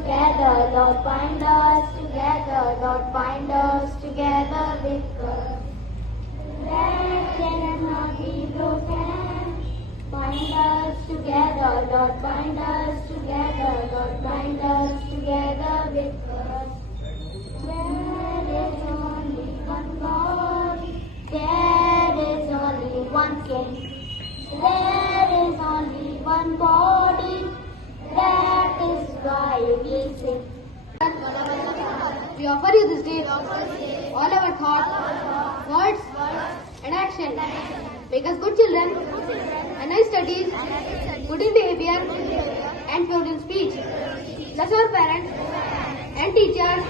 together, Lord bind us together, Lord bind us together with God. That cannot be broken. Bind us together, Lord bind us together, Lord bind us together with God. There is only one God, there is only one King. There is only one body, that is why we sing. We offer you this day all our thoughts, words, and action. Make us good children, and nice studies, good in behavior, and pure in speech. Bless our parents and teachers,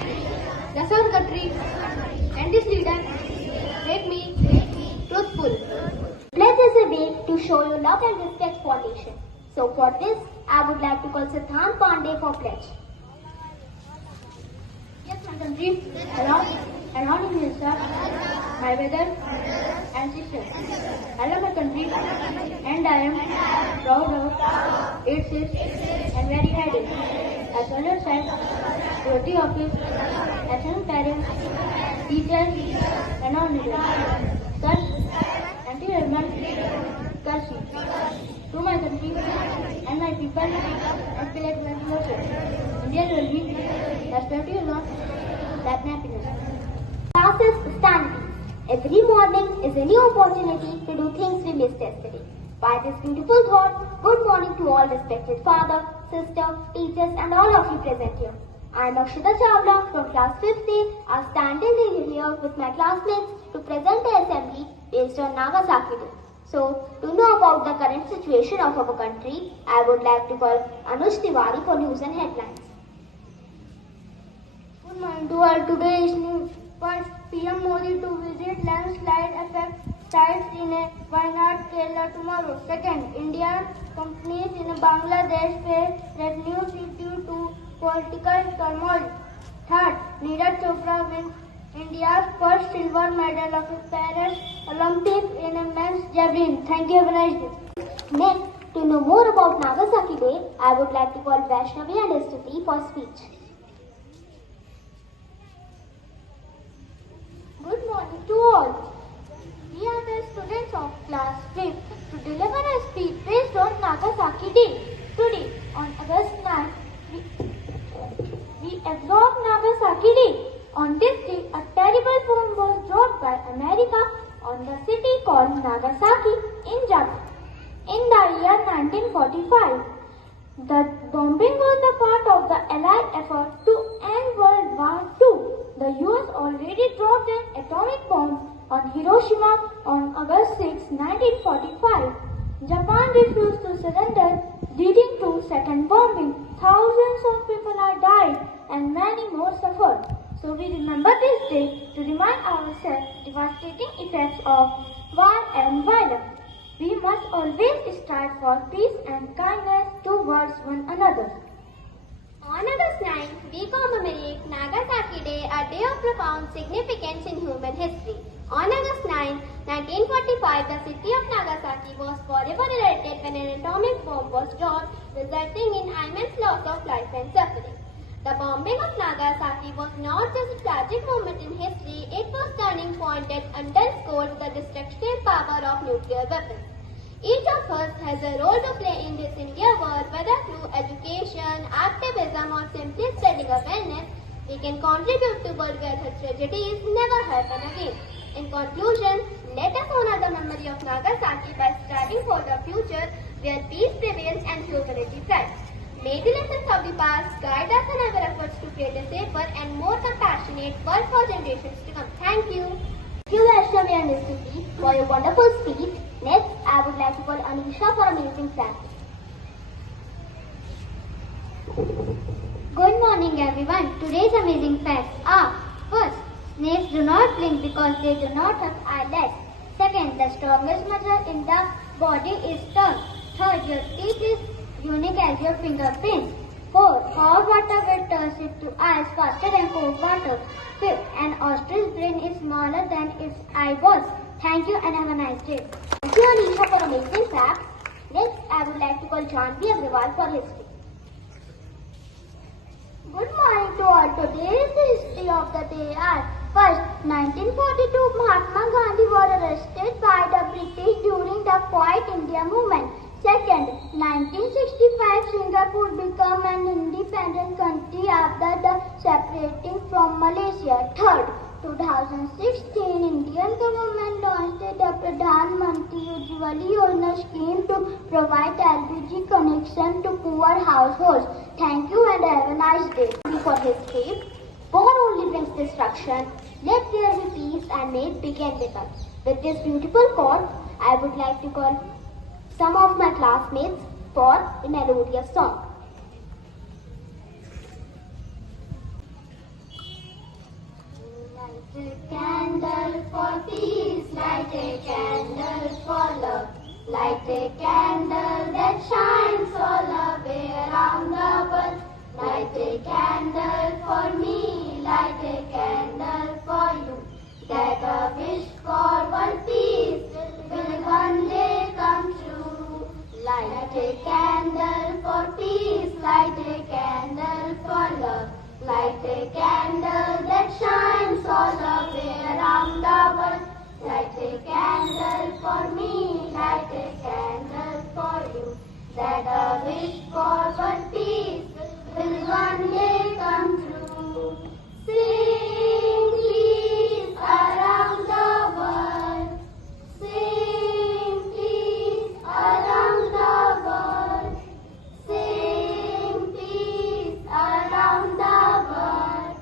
bless our country, and this leader. Make me truthful. Pledge is a way to show your love and respect for nation. So for this, I would like to call Santhome for pledge. Yes, my country, and honored minister, my brother and sister. I love my country, and I am proud of its and very happy. As well as roti office, as parents, teachers, and all leaders. Sir, and to everyone, Kashi, to my country and my people, and feel like my closer. India will be as plenty a lot, that happiness. Classes standing. Every morning is a new opportunity to do things we missed yesterday. By this beautiful thought, good morning to all respected father, sister, teachers and all of you present here. I am Akshita Chawla from class 5th. I am standing here with my classmates to present the assembly based on Nagasaki Day. So, to know about the current situation of our country, I would like to call Anush Tiwari for news and headlines. Good morning to all. Today is news. First, PM Modi to visit landslide effect sites in Wayanad, Kerala tomorrow. Second, Indian companies in Bangladesh face revenues due to political turmoil. Third, Neeraj Chopra wins India's first silver medal of the Paris Olympics in men's javelin. Thank you. Have a nice day. Next, to know more about Nagasaki Day, I would like to call Vaishnavi and Stuti for speech. Good morning to all. We are the students of class 5th to deliver a speech based on Nagasaki Day. Today, on August 9th, we absorb Nagasaki Day. On this day, a terrible bomb was dropped by America on the city called Nagasaki in Japan in the year 1945. The bombing was the part of the Allied effort to end World War II. The US already dropped an atomic bomb on Hiroshima on August 6, 1945. Japan refused to surrender, leading to second bombing. Thousands of people have died and many more suffered. So we remember this day to remind ourselves devastating effects of war and violence. We must always strive for peace and kindness towards one another. On August 9th, we commemorate Nagasaki Day, a day of profound significance in human history. On August 9, 1945, the city of Nagasaki was forever erased when an atomic bomb was dropped, resulting in immense loss of life and suffering. The bombing of Nagasaki was not just a tragic moment in history, it was a turning point that underscored the destructive power of nuclear weapons. Each of us has a role to play in this India world, whether through education, activism or simply spreading awareness. We can contribute to world where such tragedies never happen again. In conclusion, let us honor the memory of Nagasaki by striving for the future where peace prevails and humanity thrives. May the lessons of the past guide us in our efforts to create a safer and more compassionate world for generations to come. Thank you. Thank you, Vaishnavi and Stuti, for your wonderful speech. Next, I would like to call Anisha for amazing facts. Good morning everyone. Today's amazing facts are: first, snakes do not blink because they do not have eyelids. Second, the strongest muscle in the body is tongue. Third, your teeth is unique as your fingerprints. Fourth, hot water will turn into ice faster than cold water. Fifth, an ostrich brain is smaller than its eyeballs. Thank you and have a nice day. Thank you, Anisha, for amazing facts. Next, I would like to call Janvi Agrawal for history. Good morning to all. Today is the history of the day. First, 1942, Mahatma Gandhi was arrested by the British during the Quiet India movement. Second, 1965, Singapore became an independent country after the separating from Malaysia. Third, 2016, Indian government launched the Pradhan Mantri Ujjwala Yojana scheme to provide LPG connection to poor households. Thank you and have a nice day. For history, war only brings destruction. Let there be peace and may it begin with us. With this beautiful quote, I would like to call some of my classmates for a melodious song. Light a candle for peace, light a candle for love. Light a candle that shines all the way around the world. Light a candle for me, light a candle for you. That a wish for world peace will one day come true. Light a candle for peace, light a candle for love. Light a candle that shines all the way around the world. Light a candle for me, light a candle for you. That a wish for world peace will one day come true. Sing peace around the world. Sing peace around the world. Sing peace around the world.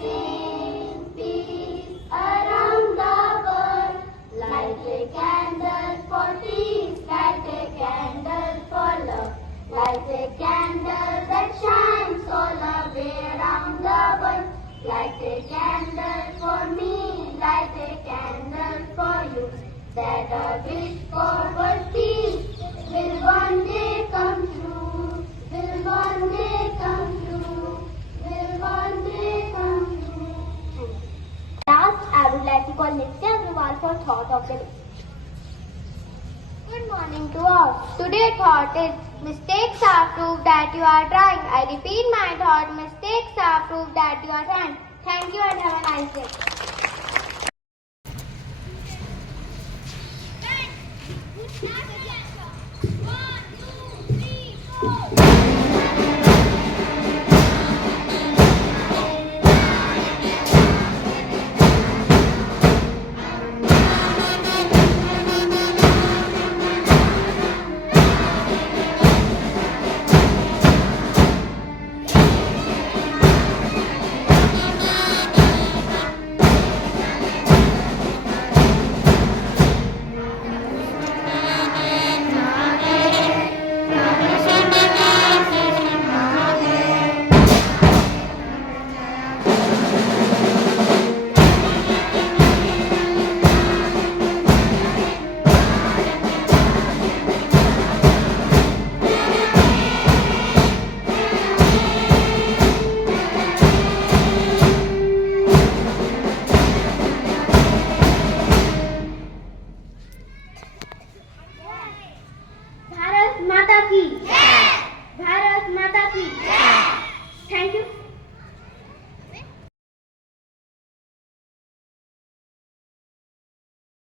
Sing peace around the world. Light a candle for peace, light a candle for love. Light a candle that shines all the way around the world. Light a candle for me, light a candle for you. That a wish for world peace will one day come true. Will one day come true. Will one day come true. Last, I would like to call Nitya Agrawal for thought of the day. Good morning to all. Today's thought is mistakes are proof that you are trying. I repeat my thought, mistakes are proof that you are trying. Thank you and have a nice day.